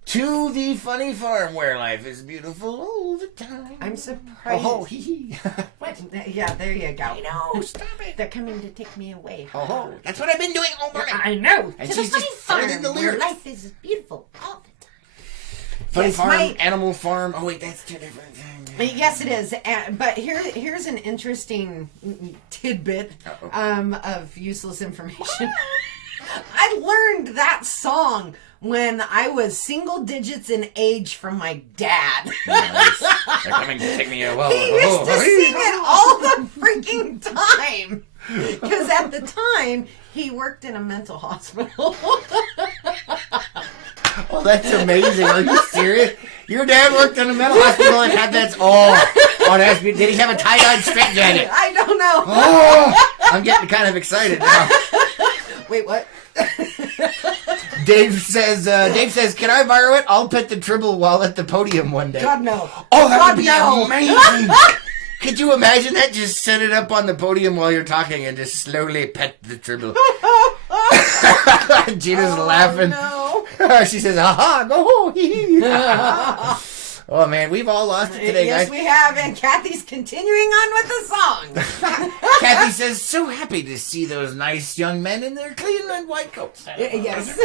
to the funny farm where life is beautiful all the time. I'm surprised. Oh, hee hee. What? Yeah, there you go. I know, stop it. They're coming to take me away. Oh, that's what I've been doing all morning. I know. And to she's the just funny finding farm the where lyrics. life is beautiful all the time. Funny Yes, farm, animal farm. Oh wait, that's two different things. Yes, it is. But here's an interesting tidbit of useless information. I learned that song when I was single digits in age from my dad. Nice. They're coming to take me away. He used to sing it all the freaking time. Because at the time, he worked in a mental hospital. Oh, that's amazing. Are you serious? Your dad worked in a mental hospital and had that. Oh, that's beautiful. Did he have a tie-dyed straight jacket? I don't know. Oh, I'm getting kind of excited now. Wait, what? Dave says, can I borrow it? I'll pet the tribble while at the podium one day. God, no. Oh, that God, would be no. amazing. Could you imagine that? Just set it up on the podium while you're talking and just slowly pet the tribble. Gina's laughing. No. She says, aha, go. Oh, man, we've all lost it today, Yes, guys. we have, and Kathy's continuing on with the song. Kathy says, so happy to see those nice young men in their clean and white coats. Yes.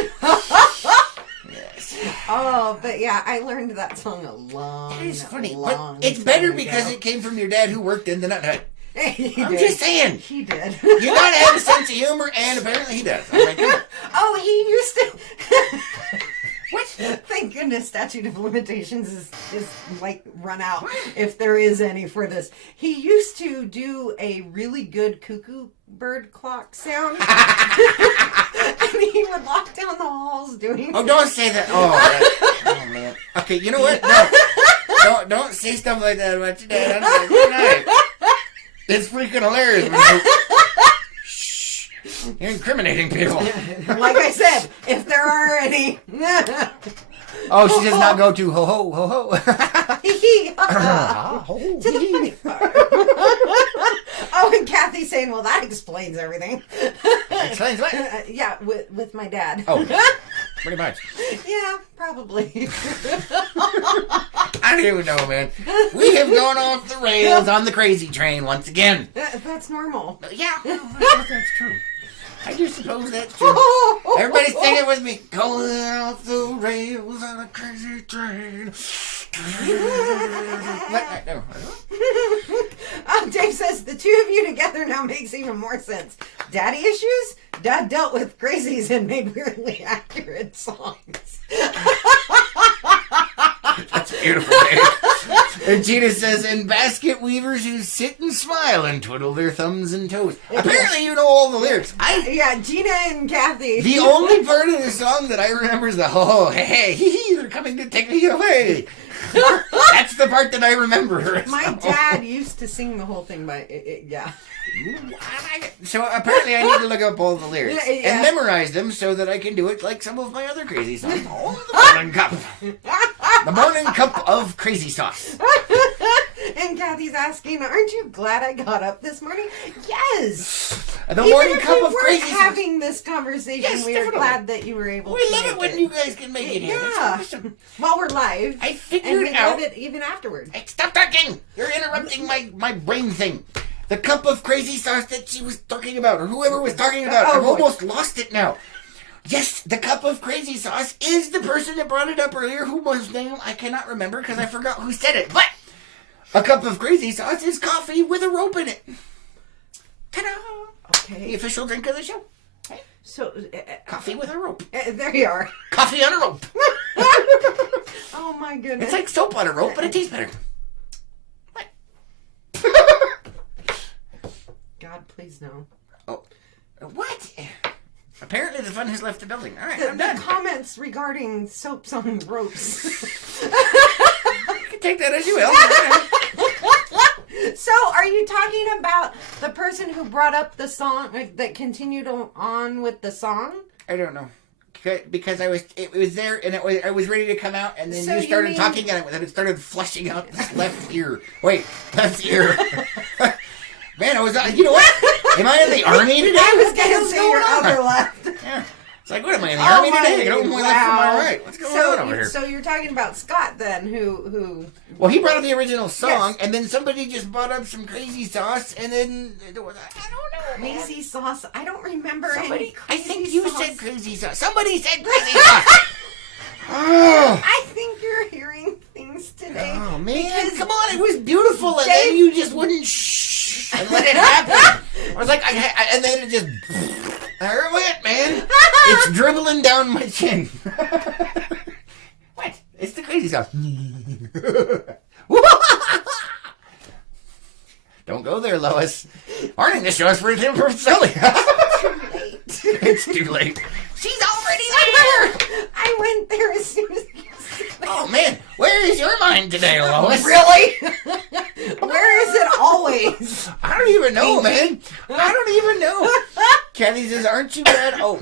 Yes. lyrics. Oh, but yeah, I learned that song That is funny, long but it's better time because ago. it came from your dad who worked in the Nut Hut. He I'm did. just saying. He did. You gotta have a sense of humor, and apparently he does. I'm like, come on. Oh, he used to. What? Thank goodness statute of limitations is like run out, if there is any for this. He used to do a really good cuckoo bird clock sound. And he would walk down the halls doing. Oh, don't say that. Oh man. Okay, you know what? No. Don't say stuff like that about your dad. I'm like, good night. It's freaking hilarious. Shh. You're incriminating people. Like I said, if there are any. Oh, she does not go to ho ho ho ho. To the funny part. Oh, and Kathy's saying, well, that explains everything. Explains what? Yeah, with my dad. Oh, pretty much. Yeah, probably. I don't even know, man. We have gone off the rails on the crazy train once again. That's normal. Yeah, that's true. I do suppose that's true. Everybody sing it with me. Going off the rails on a crazy train. What? No. Dave says, the two of you together now makes even more sense. Daddy issues? Dad dealt with crazies and made weirdly accurate songs. That's beautiful, Dave. And Gina says, and basket weavers who sit and smile and twiddle their thumbs and toes. Apparently you know all the lyrics. Yeah, Gina and Kathy. The only part of the song that I remember is the hey, hee hee, they're coming to take me away. That's the part that I remember. My dad used to sing the whole thing yeah. So apparently I need to look up all the lyrics Yeah. and memorize them so that I can do it like some of my other crazy songs. Oh, the morning cup. The morning cup of crazy sauce. And Kathy's asking, aren't you glad I got up this morning? Yes. The morning cup of crazy sauce. Having this conversation, Yes, we are definitely. glad that you were able We to love make it when you guys can make it here. Yeah. That's awesome. While we're live. I And figured we out. love it even afterward. Hey, stop talking! You're interrupting my brain thing. The cup of crazy sauce that she was talking about, or whoever was talking about. Oh, I've boy. almost lost it now. Yes, the cup of crazy sauce is the person that brought it up earlier, whose name I cannot remember because I forgot who said it. But a cup of crazy sauce is coffee with a rope in it. Ta-da! The Okay. official drink of the show. So, Coffee with a rope. there you are. Coffee on a rope. Oh my goodness. It's like soap on a rope, but it tastes better. What? God, please no. Oh, what? Apparently the fun has left the building. All right, The I'm done. comments regarding soaps on ropes. You can take that as you will. So, are you talking about the person who brought up the song, that continued on with the song? I don't know. Because it was there, and I was ready to come out, and then So you you started mean- talking, and it started flushing out this left ear. Wait, left ear. Man, you know what? Am I in the army today? I was What the going to hell's say going your on? other left. Yeah. It's like, what am I in the army today? I got my left from my right. What's going on over here? So you're talking about Scott then, who Well, he brought up the original song, Yes. and then somebody just brought up some crazy sauce, and then I don't know, man. crazy sauce. I don't remember any Somebody, I crazy think you sauce. said crazy sauce. Somebody said crazy sauce. Oh. I think you're hearing things today. Oh man, because come on! It was beautiful, and then Dave- you just wouldn't shh and let it happen. I was like, and then it just there it went, man. It's dribbling down my chin. What? It's the crazy sauce. Don't go there, Lois. Warning: this show is for Tim silly. It's too late. She's already there. I went there as soon as you said Oh man, where is your mind today, Lois? Really? Where is it always? I don't even know, man. I don't even know. Kathy says, aren't you glad? Oh,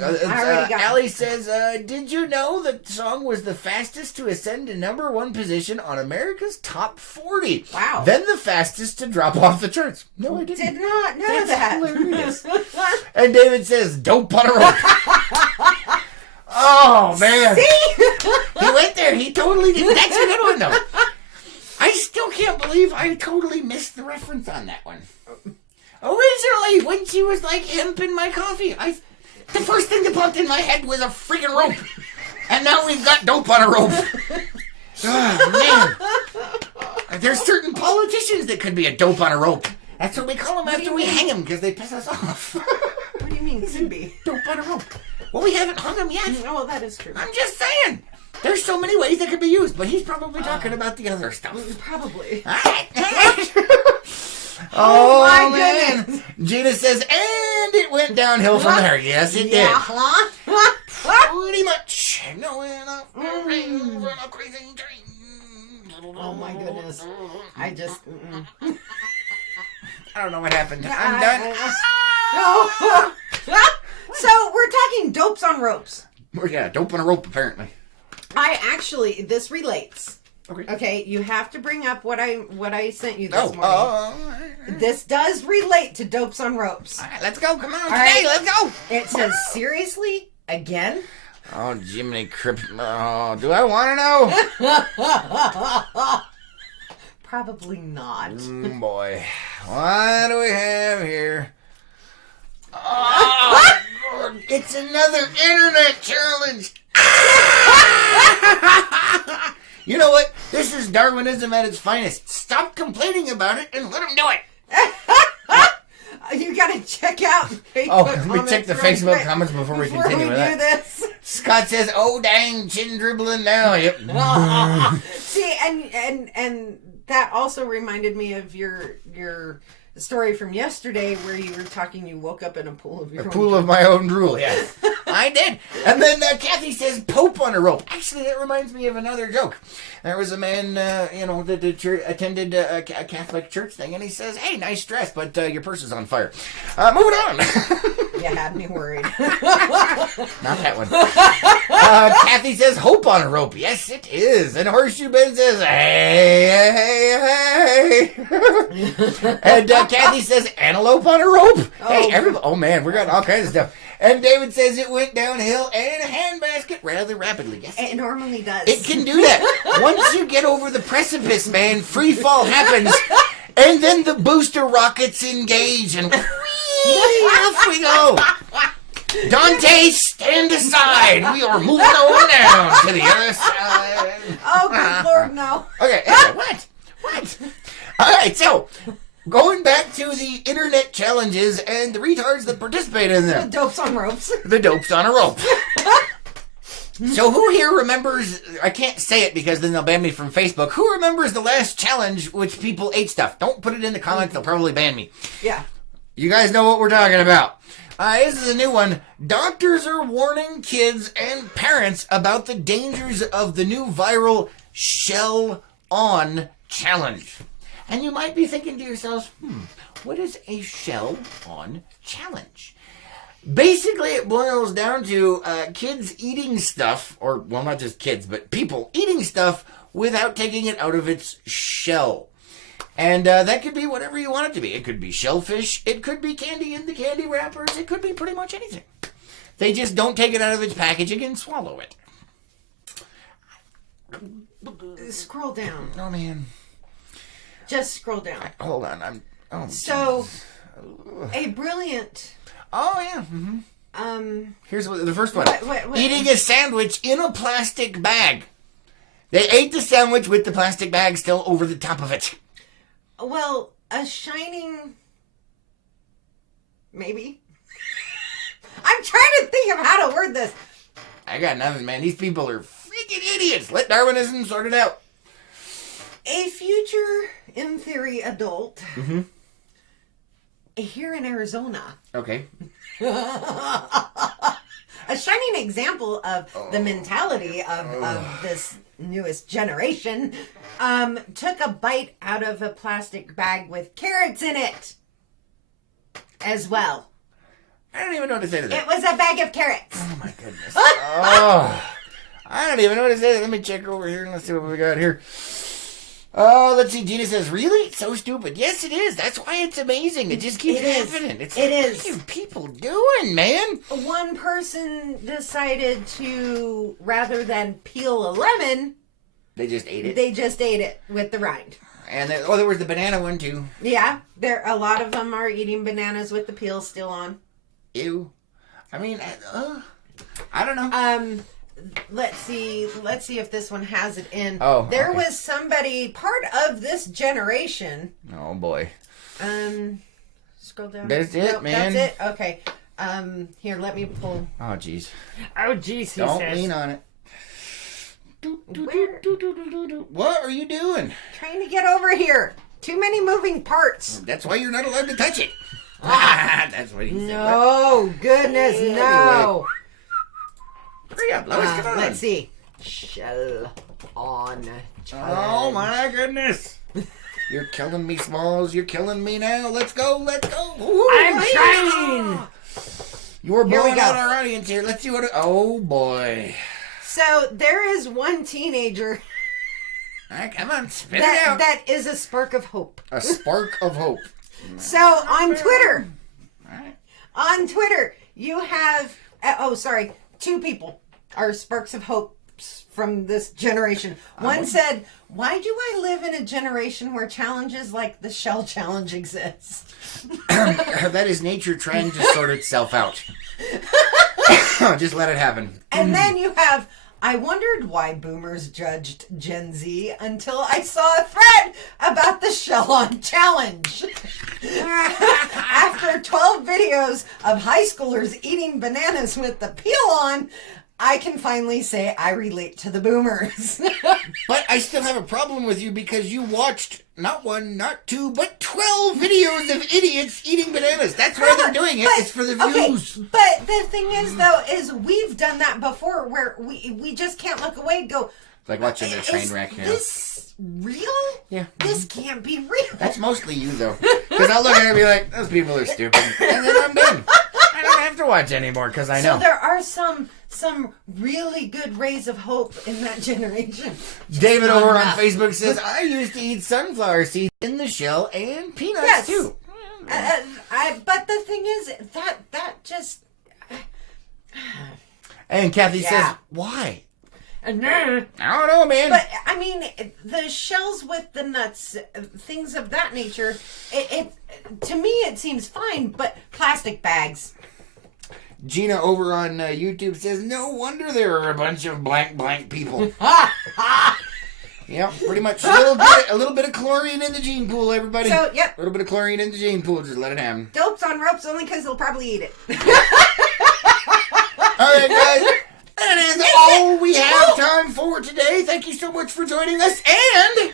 Allie says, did you know the song was the fastest to ascend to #1 position on America's Top 40? Wow. Then the fastest to drop off the charts. No, I didn't. Did not know That's that. hilarious. And David says, dope on a rope. Oh, man. See? He went there. He totally did. That's a good one, though. I still can't believe I totally missed the reference on that one. Originally, when she was like hemp in my coffee, the first thing that popped in my head was a freaking rope. And now we've got dope on a rope. Oh, man. There's certain politicians that could be a dope on a rope. That's what we call them after we hang them, because they piss us off. What do you mean, could be? Dope on a rope. Well, we haven't hung him yet. Oh, that is true. I'm just saying. There's so many ways that could be used, but he's probably talking about the other stuff. Probably. All right. Oh, my man. goodness. Gina says, and it went downhill from there. Yes, it did. Pretty much. Going up on a crazy train. Oh, my goodness. I just... I don't know what happened. I'm done. So, we're talking dopes on ropes. Yeah, dope on a rope, apparently. This relates. Okay, you have to bring up what I sent you this morning. Right. This does relate to dopes on ropes. All right, let's go. Come on, All right. let's go. It says, seriously? Again? Oh, Jiminy Crip. Oh, do I want to know? Probably not. Boy. What do we have here? Oh, Lord. It's another internet challenge. You know what? This is Darwinism at its finest. Stop complaining about it and let them do it. You gotta check out Facebook let me check the Facebook comments before we continue with that. This. Scott says, "Oh dang, chin dribbling now." Yep. See, and that also reminded me of your story from yesterday where you were talking. You woke up in a pool of your own pool of my own drool. Yes, I did. And then Kathy says, "Pope on a rope." Actually, that reminds me of another joke. There was a man, that attended a Catholic church thing, and he says, "Hey, nice dress, but your purse is on fire." Moving on. You had me worried. Not that one. Kathy says, "Hope on a rope." Yes, it is. And Horseshoe Ben says, "Hey, hey, hey." And Kathy says, "Antelope on a rope." Hey, everybody. Oh man, we're got all kinds of stuff. And David says it went downhill and a handbasket rather rapidly. Yes, it normally does. It can do that. Once you get over the precipice, man, free fall happens, and then the booster rockets engage, and off we go. Dante, stand aside. We are moving on down to the other side. Oh, good Lord, no. Okay, what? All right, so going back to the internet challenges and the retards that participate in them. The dopes on ropes. The dopes on a rope. So who here remembers, I can't say it because then they'll ban me from Facebook, who remembers the last challenge which people ate stuff? Don't put it in the comments, they'll probably ban me. Yeah. You guys know what we're talking about. This is a new one. Doctors are warning kids and parents about the dangers of the new viral Shell On challenge. And you might be thinking to yourselves, what is a Shell On challenge? Basically, it boils down to kids eating stuff, or, well, not just kids, but people eating stuff without taking it out of its shell. And that could be whatever you want it to be. It could be shellfish. It could be candy in the candy wrappers. It could be pretty much anything. They just don't take it out of its packaging and swallow it. Scroll down. Oh, man. Just scroll down. Hold on. So, a brilliant... Oh, yeah. Here's the first one. What? Eating a sandwich in a plastic bag. They ate the sandwich with the plastic bag still over the top of it. Well, a shining... Maybe? I'm trying to think of how to word this. I got nothing, man. These people are freaking idiots. Let Darwinism sort it out. A future, in theory, adult... Here in Arizona. Okay. A shining example of the mentality of this newest generation took a bite out of a plastic bag with carrots in it as well. I don't even know what to say to that. It was a bag of carrots. Oh, my goodness. I don't even know what to say. Let me check over here and let's see what we got here. Oh, let's see. Gina says, really? It's so stupid. Yes, it is. That's why it's amazing. It just keeps happening. It is. What are people doing, man? One person decided to, rather than peel a lemon... They just ate it. They just ate it with the rind. And there was the banana one, too. Yeah. A lot of them are eating bananas with the peel still on. Ew. I mean, I don't know. let's see if this one has it in. Oh, there okay. was somebody part of this generation. Oh boy. Scroll down. That's it, Nope, man. That's it. Okay. Here, let me pull. Oh jeez. Oh, jeez, he Don't says. lean on it. Where? What are you doing? Trying to get over here. Too many moving parts. That's why you're not allowed to touch it. That's what he said. No, goodness, no. Hurry up, Lois, come on. Let's see. Shell on challenge. Oh my goodness. You're killing me, Smalls. You're killing me now. Let's go. Let's go. Ooh, I'm right. trying. You're Here we blowing go. out our audience here. Let's see what. Oh boy. So there is one teenager All right, come on, spit it out. that is a spark of hope. A spark of hope. So on Twitter, All right. you have two people are sparks of hope from this generation. One said, "Why do I live in a generation where challenges like the shell challenge exist?" That is nature trying to sort itself out. Just let it happen. And then you have, "I wondered why boomers judged Gen Z until I saw a thread about the shell on challenge." After 12 videos of high schoolers eating bananas with the peel on, I can finally say I relate to the boomers. But I still have a problem with you because you watched not one, not two, but 12 videos of idiots eating bananas. That's why they're doing it. It's for the views. Okay, but the thing is, though, is we've done that before where we just can't look away and go, It's like watching a train wreck. Is You know? this real? Yeah. This can't be real. That's mostly you, though. Because I'll look at it and be like, those people are stupid. And then I'm done. I don't have to watch anymore because I know. So there are some really good rays of hope in that generation. David not over on enough. Facebook says, I used to eat sunflower seeds in the shell and peanuts, Yes. too. But the thing is, that just... And Kathy Yeah. says, why? And I don't know, man. But, I mean, the shells with the nuts, things of that nature, it to me it seems fine, but plastic bags. Gina over on YouTube says, no wonder there are a bunch of blank people. Yeah, pretty much. A little bit of chlorine in the gene pool, everybody. So, yep. A little bit of chlorine in the gene pool. Just let it happen. Dope's on ropes only because they'll probably eat it. All right, guys. That is all we have time for today. Thank you so much for joining us and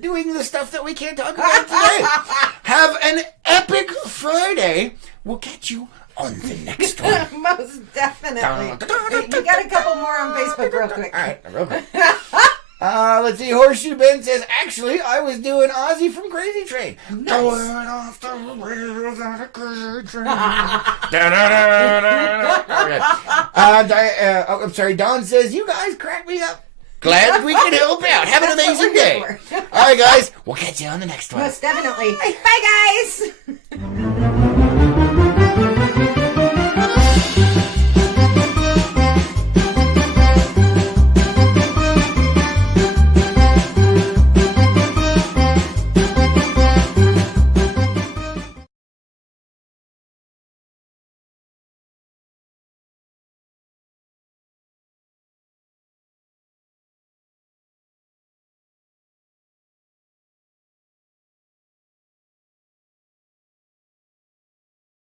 doing the stuff that we can't talk about today. Have an epic Friday. We'll catch you on the next one. Most definitely. You got a couple more on Facebook real quick. All right, real quick. Let's see. Horseshoe Ben says, actually, I was doing Ozzy from Crazy Train. Going off the wheels on a crazy train. I'm sorry. Don says, you guys crack me up. Glad we can help out. Have an That's what amazing we're day. here for. All right, guys. We'll catch you on the next one. Most definitely. Bye, guys.